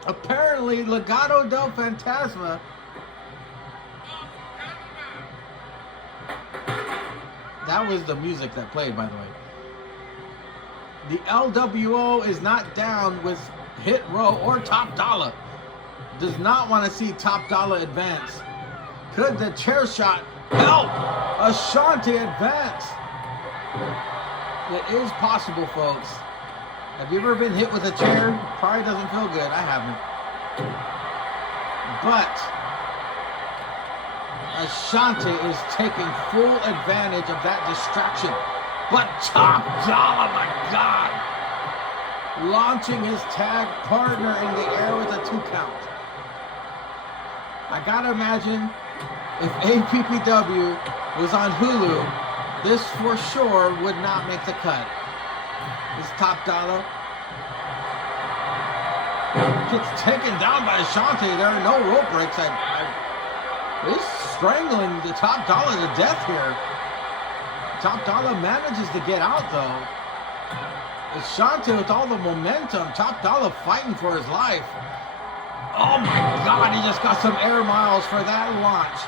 Apparently, Legado del Fantasma. That was the music that played, by the way. The LWO is not down with Hit Row or Top Dollar. Does not want to see Top Dollar advance. Could the chair shot help Ashanti advance? It is possible, folks. Have you ever been hit with a chair? Probably doesn't feel good. I haven't. But Ashanti is taking full advantage of that distraction. But Top Dollar, my God, launching his tag partner in the air with a 2 count. I gotta imagine if APPW was on Hulu, this for sure would not make the cut. This Top Dollar gets taken down by Ashanti. There are no rope breaks. He's strangling the Top Dollar to death here. Top Dollar manages to get out though. Ashanti with all the momentum. Top Dollar fighting for his life. Oh my God, he just got some air miles for that launch.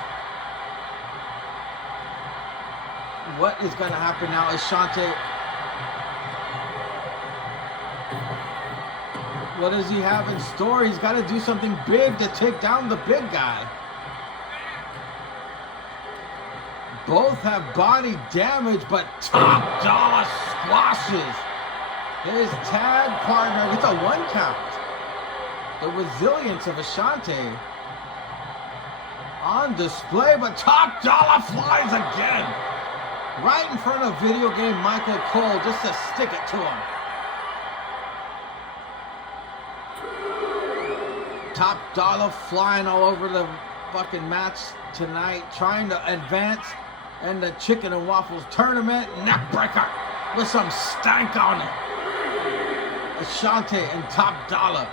What is going to happen now? Ashanti, what does he have in store? He's got to do something big to take down the big guy. Both have body damage, but Top Dollar squashes his tag partner with a 1 count. The resilience of Ashanti on display, but Top Dollar flies again. Right in front of video game Michael Cole just to stick it to him. Top Dollar flying all over the fucking match tonight, trying to advance in the Chicken and Waffles tournament. Neckbreaker with some stank on it. Ashanti and Top Dollar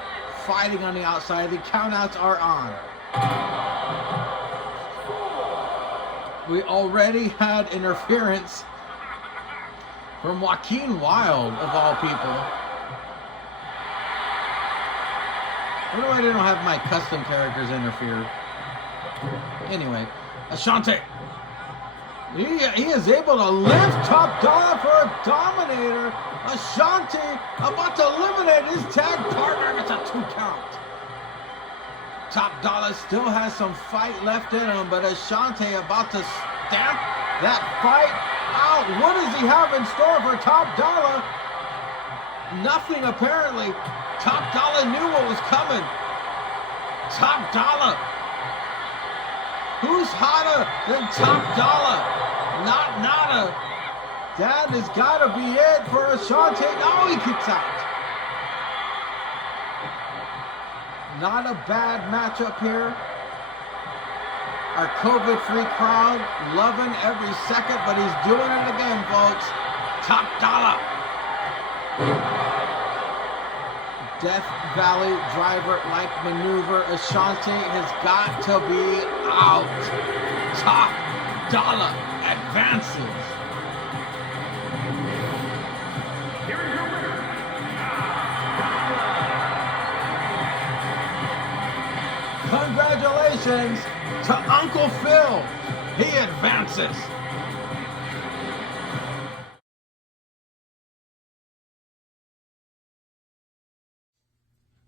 fighting on the outside. The countouts are on. We already had interference from Joaquin Wilde, of all people. I wonder why they don't have my custom characters interfere. Anyway, Ashanti. He is able to lift Top Dollar for a dominator. Ashanti about to eliminate his tag partner. It's a 2 count. Top Dollar still has some fight left in him, but Ashanti about to stamp that fight out. What does he have in store for Top Dollar? Nothing, apparently. Top Dollar knew what was coming. Top Dollar. Who's hotter than Top Dollar? Not Nada. That has got to be it for Ashanti. Oh, he kicks out. Not a bad matchup here. Our COVID-free crowd loving every second, but he's doing it again, folks. Top Dollar. Death Valley driver-like maneuver. Ashanti has got to be out. Top Dollar advances. Here is your winner, Congratulations to Uncle Phil. He advances.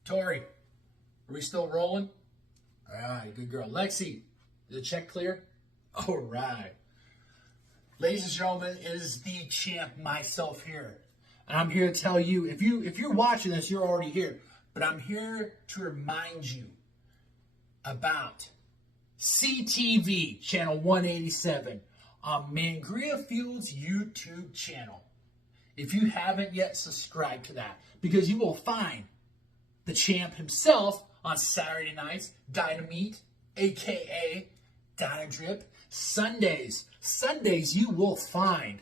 Tori, are we still rolling? All right, good girl. Lexi, is the check clear? All right. Ladies and gentlemen, it is the champ myself here. And I'm here to tell you, if you're watching this, you're already here. but I'm here to remind you about CTV, channel 187, on Mangria Field's YouTube channel. If you haven't yet subscribed to that, because you will find the champ himself on Saturday nights, Dynamite, aka DynaDrip. Sundays you will find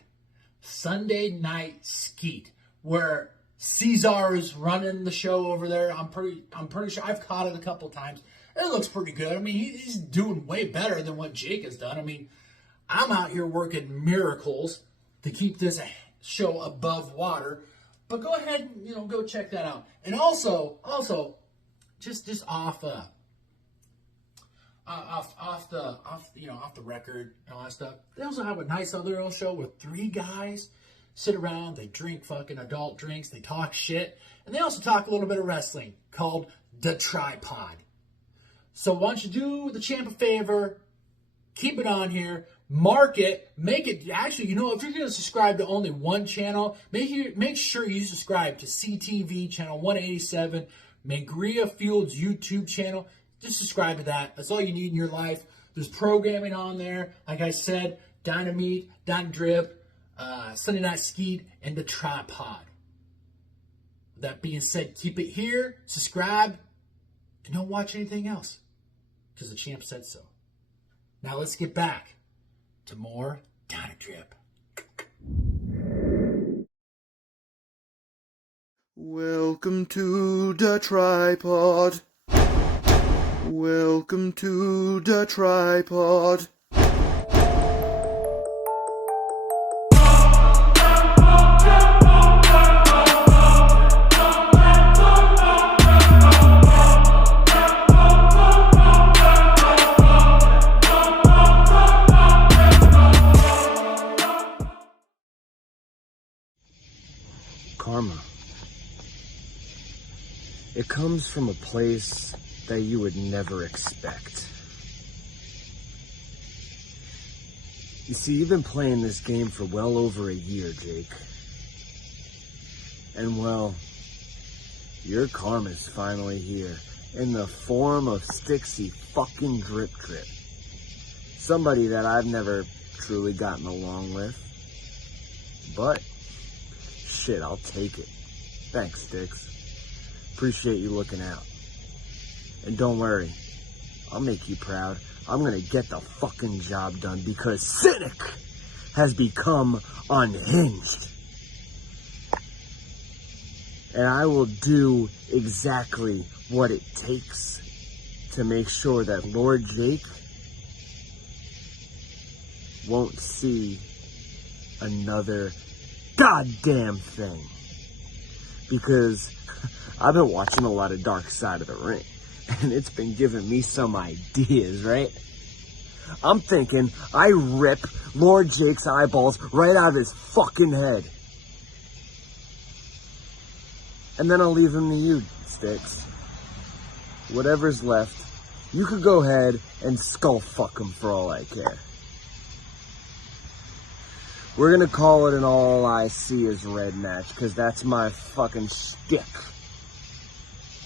Sunday Night Skeet, where Caesar is running the show over there. I'm pretty sure I've caught it a couple times. It looks pretty good. I mean, he's doing way better than what Jake has done. I mean, I'm out here working miracles to keep this show above water. But go ahead and go check that out. And also, just off the record and all that stuff. They also have a nice other little show where 3 guys sit around, they drink fucking adult drinks, they talk shit, and they also talk a little bit of wrestling called The Tripod. So why don't you do the champ a favor, keep it on here, mark it, make it, actually, if you're going to subscribe to only one channel, make sure you subscribe to CTV channel 187, Mangria Field's YouTube channel. Just subscribe to that. That's all you need in your life. There's programming on there. Like I said, Dynamite, DynaDrip, Sunday Night Skeet, and The Tripod. With that being said, keep it here, subscribe, and don't watch anything else, because the champ said so. Now let's get back to more DynaDrip. Welcome to the tripod. Welcome to the tripod. Karma. It comes from a place that you would never expect. You see, you've been playing this game for well over a year, Jake. And well, your karma's finally here, in the form of Stixy fucking Drip Drip. Somebody that I've never truly gotten along with. But, shit, I'll take it. Thanks, Stix. Appreciate you looking out. And don't worry, I'll make you proud. I'm gonna get the fucking job done because Cynic has become unhinged. And I will do exactly what it takes to make sure that Lord Jake won't see another goddamn thing. Because I've been watching a lot of Dark Side of the Ring, and it's been giving me some ideas, right? I'm thinking I rip Lord Jake's eyeballs right out of his fucking head. And then I'll leave him to you, Stix. Whatever's left, you could go ahead and skull fuck him for all I care. We're gonna call it an all I see is red match, because that's my fucking shtick.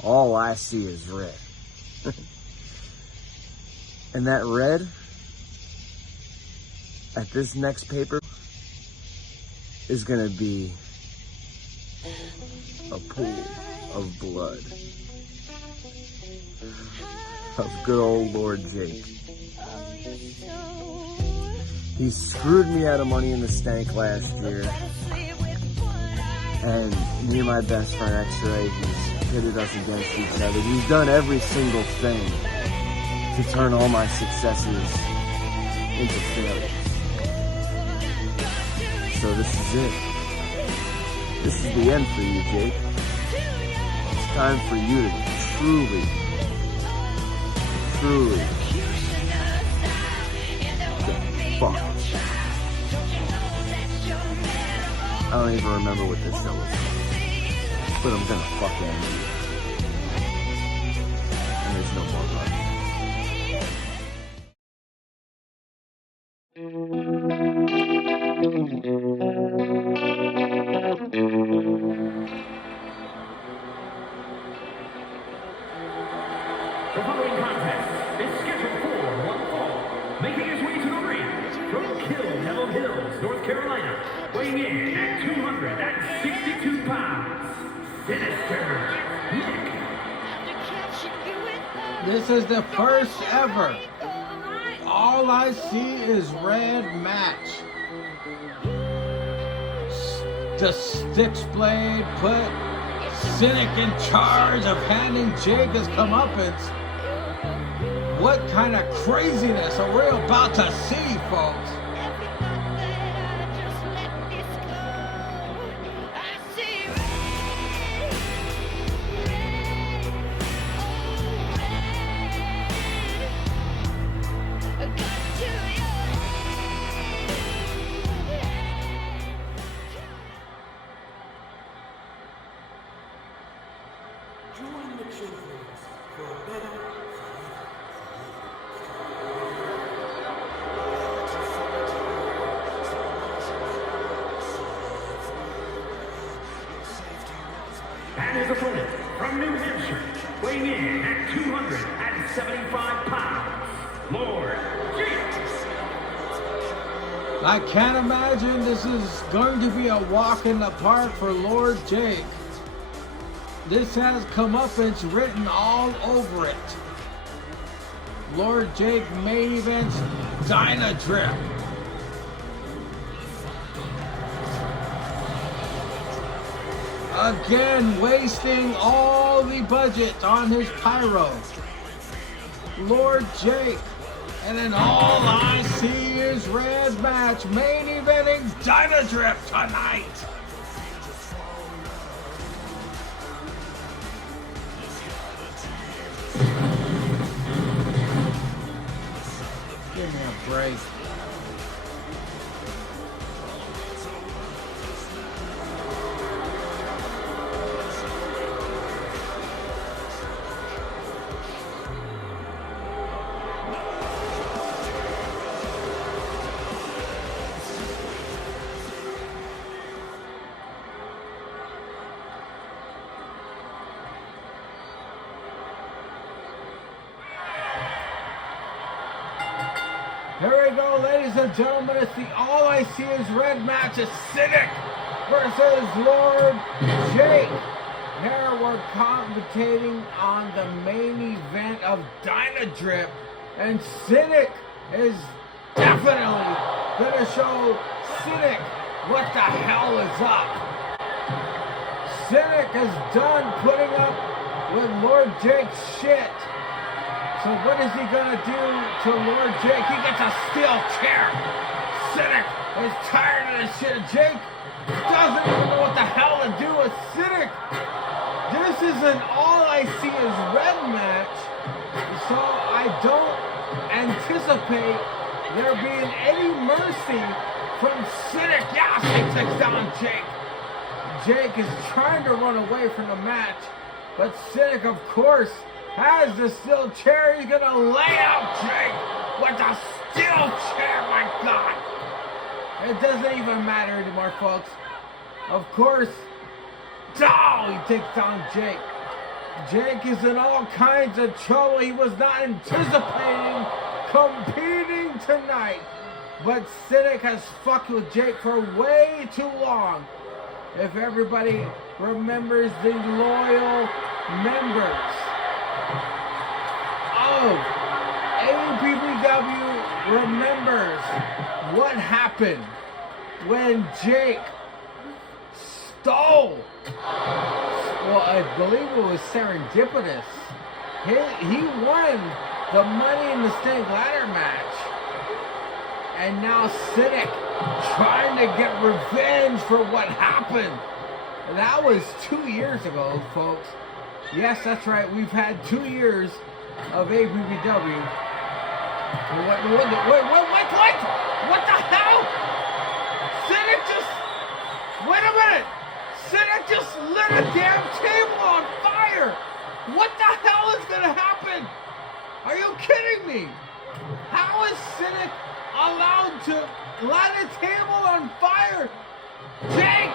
All I see is red. And that red, at this next paper, is gonna be a pool of blood of good old Lord Jake. He screwed me out of Money in the Stank last year, and me and my best friend X-Ray, he's pitted us against each other. He's done every single thing to turn all my successes into failures. So this is it. This is the end for you, Jake. It's time for you to truly get fucked. I don't even remember what this show was called, but I'm gonna fucking end you. And there's no more running. Sinister Nick. This is the first ever All I See Is Red match. The Stixblade put Cynic in charge of handing Jake his comeuppance. What kind of craziness are we about to see, folks? Join the children's for a better And his opponent from New Hampshire, weighing in at 275 pounds, Lord Jake. I can't imagine this is going to be a walk in the park for Lord Jake. This has comeuppance written all over it. Lord Jake main events DynaDrip. Again, wasting all the budget on his pyro. Lord Jake. And then All I See Is Red match, main eventing DynaDrip tonight. Give me a break. Here we go, ladies and gentlemen. It's the All I See Is Red match. It's Cynic versus Lord Jake. Here we're commentating on the main event of DynaDrip. And Cynic is definitely going to show Cynic what the hell is up. Cynic is done putting up with Lord Jake's shit. So what is he gonna do to Lord Jake? He gets a steel chair. Cynic is tired of this shit. Jake doesn't even know what the hell to do with Cynic. This is an All I See Is Red match. So I don't anticipate there being any mercy from Cynic. Yes, he takes down Jake. Jake is trying to run away from the match, but Cynic, of course, has the steel chair. He's gonna lay out Jake with the steel chair. My God, it doesn't even matter anymore, folks. Of course, he takes down Jake. Jake is in all kinds of trouble. He was not anticipating competing tonight, but Cynic has fucked with Jake for way too long. If everybody remembers the loyal members of APPW remembers what happened when Jake stole. Well, I believe it was serendipitous. He won the Money in the Stank ladder match. And now Cynic trying to get revenge for what happened. That was 2 years ago, folks. Yes, that's right. We've had 2 years of APPW. What the hell? Cynic just... Wait a minute! Cynic just lit a damn table on fire! What the hell is gonna happen? Are you kidding me? How is Cynic allowed to light a table on fire? Jake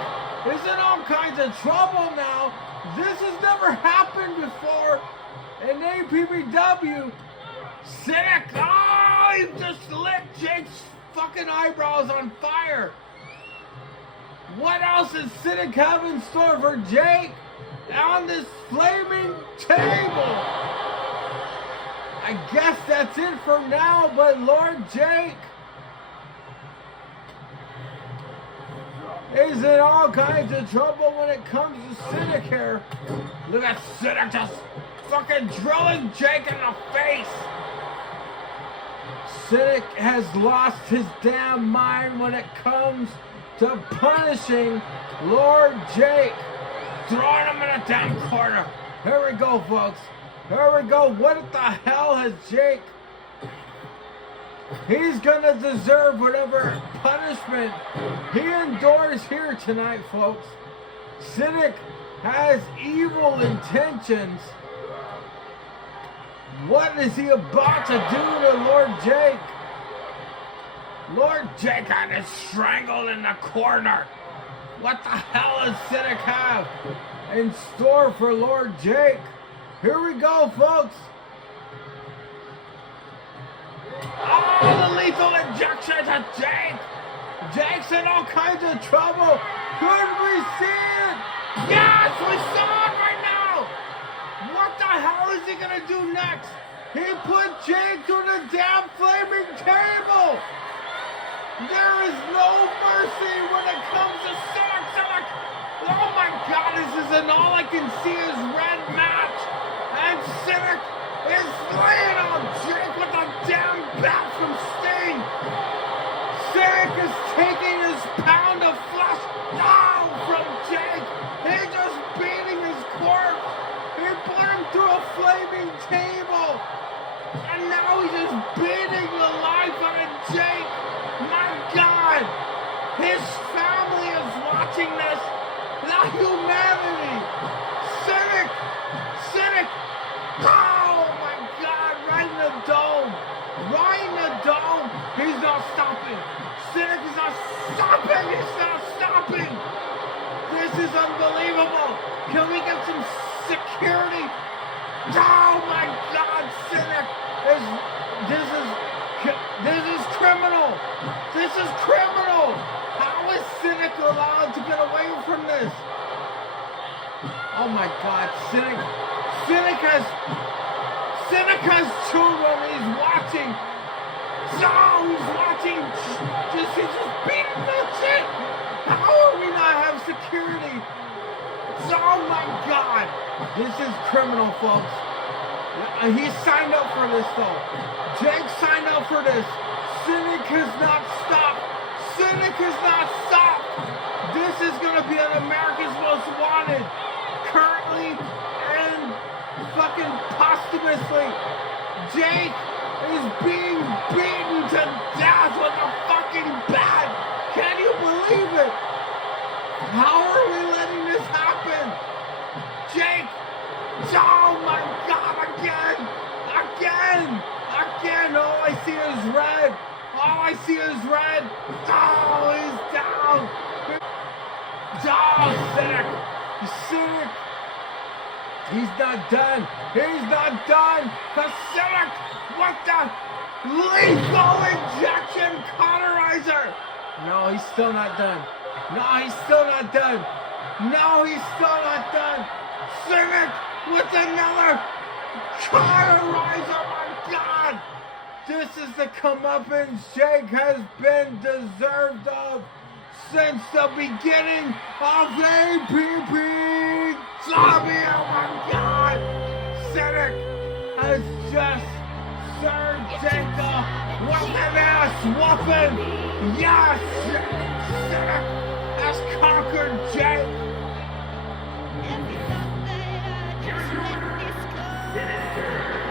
is in all kinds of trouble now. This has never happened before in APPW. Cynic, he just lit Jake's fucking eyebrows on fire. What else does Cynic have in store for Jake? on this flaming table. I guess that's it for now, but Lord Jake is in all kinds of trouble when it comes to Cynic here. Look at Cynic just fucking drilling Jake in the face. Cynic has lost his damn mind when it comes to punishing Lord Jake. Throwing him in a damn corner. Here we go, folks. Here we go. What the hell has Jake? He's gonna deserve whatever punishment he endures here tonight, folks. Cynic has evil intentions. What is he about to do to Lord Jake? Lord Jake is strangled in the corner. What the hell does Cynic have in store for Lord Jake? Here we go, folks. Oh, the lethal injection to Jake. Jake's in all kinds of trouble. Could we see it? Yes, we saw it right now. What the hell is he gonna do next? He put Jake to the damn flaming table. There is no mercy when it comes to Cynic. Oh my God, this isn't all I can see is red match. And Cynic is laying on Jake with a damn bat from Sting. Cynic is taking his pound of flesh down from Jake. He's just beating his corpse. He put him through a flaming table. And now he's just beating the life out of Jake. My God. His family is watching this. The humanity. Cynic. Oh my God, right in the dome. Right in the dome. He's not stopping. Cynic is not stopping. He's not stopping. This is unbelievable. Can we get some security? Oh my God, Cynic this is criminal. This is criminal. How is Cynic allowed to get away from this? Oh my God, Cynic has children. He's watching. He's watching. He's just beating that shit. How are we not have security? Oh my God. This is criminal, folks. He signed up for this, though. Jake signed up for this. Cynic has not stopped. This is going to be an America's Most Wanted. Currently and fucking posthumously. Jake is being beaten to death with a fucking bat. Can you believe it? How are we letting this happen? Jake. Oh my God, again. All I see is red. Oh, he's down. Oh, Cynic. He's not done. Cynic, what the? Lethal injection cauterizer. No, he's still not done. Cynic with another cauterizer. My God. This is the comeuppance Jake has been deserved of since the beginning of APP Zombie. Oh my God. Cynic has just served Jake with an ass whooping. Yes. Cynic has conquered Jake. Here's your winner, Sinister.